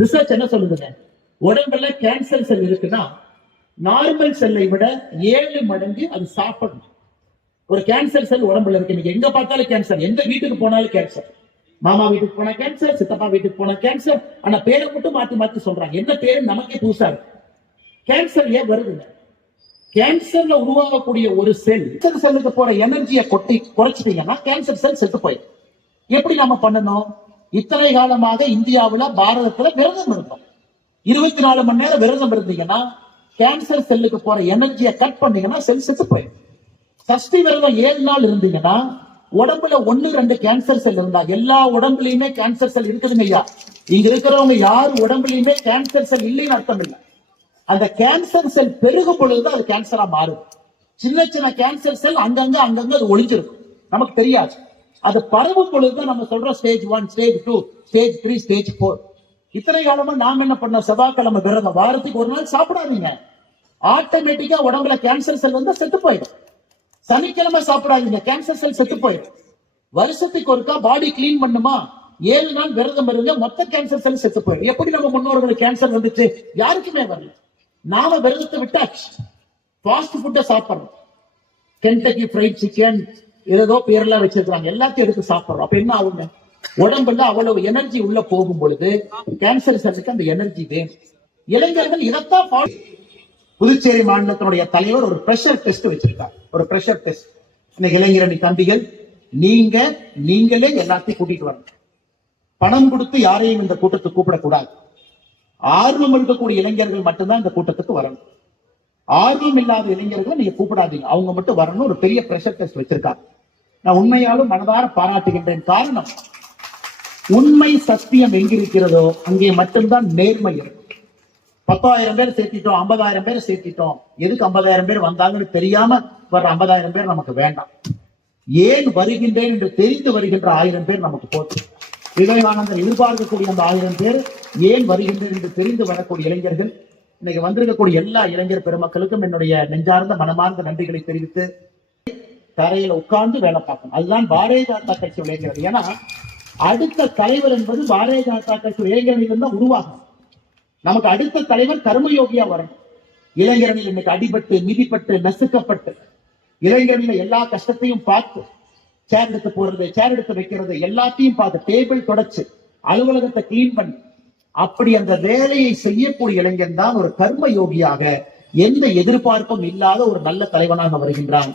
Research என்ன சொல்லுதுங்க? உடம்புல கேன்சர் செல் இருக்குன்னா நார்மல் செல்லை விட ஏழு மடங்கு அது சாப்பிடணும். ஒரு கேன்சர் செல் உடம்புல இருக்கு. நீங்க எங்க பார்த்தாலும் கேன்சர் எந்த வீட்டுக்கு போனாலும் கேன்சர் மாமா வீட்டுக்கு போனா கேன்சர் சித்தப்பா வீட்டுக்கு போனா கேன்சர் ஆனா பேரை மட்டும் மாத்தி மாத்தி சொல்றாங்க. என்ன பேரு நமக்கே புதுசா இருக்கு. கேன்சர் ஏன் வருதுங்க? கேன்சர்ல உருவாகக்கூடிய ஒரு செல் செல்லுக்கு போற எனர்ஜியை கொட்டி குறைச்சிட்டீங்கன்னா கேன்சர் செல் செத்து போயிடும். எப்படி நாம பண்ணணும்? இத்தனை காலமாக இந்தியாவுல பாரதத்துல விரதம் இருந்தோம். இருபத்தி நாலு மணி நேரம் விரதம் இருந்தீங்கன்னா கேன்சர் செல்லுக்கு போற எனர்ஜியை கட் பண்ணீங்கன்னா செல் செத்து போயிடும். சஷ்டி விரதம் ஏழு நாள் இருந்தீங்கன்னா உடம்புல ஒண்ணு ரெண்டு கேன்சர் செல் இருந்தா எல்லா உடம்புலயுமே கேன்சர் செல் இருக்குதுங்க ஐயா. இங்க இருக்கிறவங்க யாரு உடம்புலயுமே கேன்சர் செல் இல்லைன்னு அர்த்தம் இல்லை. அந்த கேன்சர் செல் பெருகும் பொழுதுதான் அது கேன்சரா மாறுது. சின்ன சின்ன கேன்சர் செல் அங்கங்க அங்கங்க அது ஒளிஞ்சிருக்கும். நமக்கு தெரியாது. அது பரவும் பொழுதுதான் நம்ம சொல்றோம் stage one stage two stage three stage four இத்தனை காலமா நாம என்ன பண்ணோம்? செவ்வாய்க்கிழமை விரதம். வாரத்துக்கு ஒரு நாள் சாப்பிடாதீங்க. ஆட்டோமேட்டிக்கா உடம்புல கேன்சர் செல் வந்து செத்து போயிடும். சனிக்கிழமை சாப்பிடாதீங்க. கேன்சர் செல் செத்து போயிடும். வருஷத்துக்கு ஒருக்கா பாடி கிளீன் பண்ணுமா? ஏழு நாள் விரதம் இருங்க மொத்த கேன்சர் செல் செத்து போயிடும். எப்படி நம்ம முன்னோர்களுக்கு கேன்சர் வந்துச்சு? யாருக்குமே வரல. நாம விரதத்தை விட்டாச்சு. ஃபாஸ்ட் ஃபுட்டை சாப்பிடுறோம் கென்டக்கி ஃப்ரைட் சிக்கன் ஏதோ பேர்லாம் வச்சிருக்கிறாங்க. எல்லாத்தையும் எடுத்து சாப்பிடுறோம். அப்ப என்ன ஆகுங்க? உடம்புல அவ்வளவு எனர்ஜி உள்ள போகும் பொழுது கேன்சர் செல்லுக்கு அந்த எனர்ஜி வேணும். இளைஞர்கள் இதைத்தான் புதுச்சேரி மாநிலத்தினுடைய தலைவர் ஒரு பிரஷர் டெஸ்ட் வச்சிருக்கார். ஒரு பிரஷர் டெஸ்ட் இந்த இளைஞரணி தம்பிகள் நீங்க நீங்களே எல்லாத்தையும் கூட்டிட்டு வரணும். பணம் கொடுத்து யாரையும் இந்த கூட்டத்துக்கு கூப்பிடக்கூடாது. ஆர்வம் இருக்கக்கூடிய இளைஞர்கள் மட்டும்தான் இந்த கூட்டத்துக்கு வரணும். ஆர்வம் இல்லாத இளைஞர்களை நீங்க கூப்பிடாதீங்க. அவங்க மட்டும் வரணும் ஒரு பெரிய பிரஷர் டெஸ்ட் வச்சிருக்காங்க. நான் உண்மையாலும் மனதார பாராட்டுகின்றேன். காரணம் உண்மை சத்தியம் எங்கிருக்கிறதோ அங்கே மட்டும்தான் நேர்மை இருக்கும். பத்தாயிரம் பேர் சேர்த்திட்டோம் ஐம்பதாயிரம் பேர் சேர்த்திட்டோம். எதுக்கு ஐம்பதாயிரம் பேர் வந்தாங்கன்னு தெரியாம வர்ற ஐம்பதாயிரம் பேர் நமக்கு வேண்டாம். ஏன் வருகின்றேன் என்று தெரிந்து வருகின்ற ஆயிரம் பேர் நமக்கு போச்சு விவேகானந்தர் எதிர்பார்க்கக்கூடிய அந்த ஆயிரம் பேர் ஏன் வருகின்றேன் என்று தெரிந்து வரக்கூடிய இளைஞர்கள் இன்னைக்கு வந்திருக்கக்கூடிய எல்லா இளைஞர் பெருமக்களுக்கும் என்னுடைய நெஞ்சார்ந்த மனமார்ந்த நன்றிகளை தெரிவித்து தரையில உட்கார்ந்து வேலை பார்க்கணும். அதுதான் பாரதிய ஜனதா கட்சி இளைஞர்கள் ஏன்னா அடுத்த தலைவர் என்பது பாரதிய ஜனதா கட்சி இளைஞர்களில் தான் உருவாகும். நமக்கு அடுத்த தலைவர் கர்மயோகியா வரணும். இளைஞர்கள் இன்னைக்கு அடிபட்டு மிதிப்பட்டு நசுக்கப்பட்டு இளைஞர்கள் எல்லா கஷ்டத்தையும் பார்த்து சேர் எடுத்து போடுறது சேர் எடுத்து வைக்கிறது எல்லாத்தையும் பார்த்து டேபிள் தொடச்சு அலுவலகத்தை கிளீன் பண்ணி அப்படி அந்த வேலையை செய்யக்கூடிய இளைஞன் தான் ஒரு கர்ம யோகியாக எந்த எதிர்பார்ப்பும் இல்லாத ஒரு நல்ல தலைவனாக வருகின்றான்.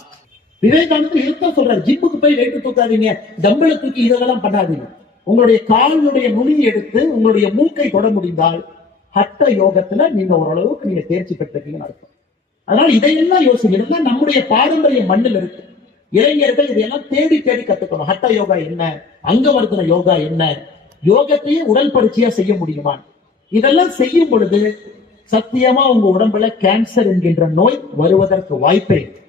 விவேகானந்தர் இதுதான் சொல்றாரு. ஜிம்முக்கு போய் வெயிட்டு தூக்காதீங்க. டம்பிளை தூக்கி இதெல்லாம் பண்ணாதீங்க. உங்களுடைய காலினுடைய நுனி எடுத்து உங்களுடைய மூக்கை தொட முடிந்தால் ஹட்ட யோகத்துல நீங்க ஓரளவுக்கு நீங்க தேர்ச்சி பெற்றிருக்கீங்கன்னு அர்த்தம். அதனால இதையெல்லாம் யோசிங்க. நம்முடைய பாரம்பரிய மண்ணில் இருக்கு. இளைஞர்கள் இதையெல்லாம் தேடி தேடி கத்துக்கணும். ஹட்ட யோகா என்ன? அங்கவர்த்தன யோகா என்ன? யோகத்தையே உடல் பயிற்சியா செய்ய முடியுமா? இதெல்லாம் செய்யும் பொழுது சத்தியமா உங்க உடம்புல கேன்சர் என்கின்ற நோய் வருவதற்கு வாய்ப்பே இல்லை.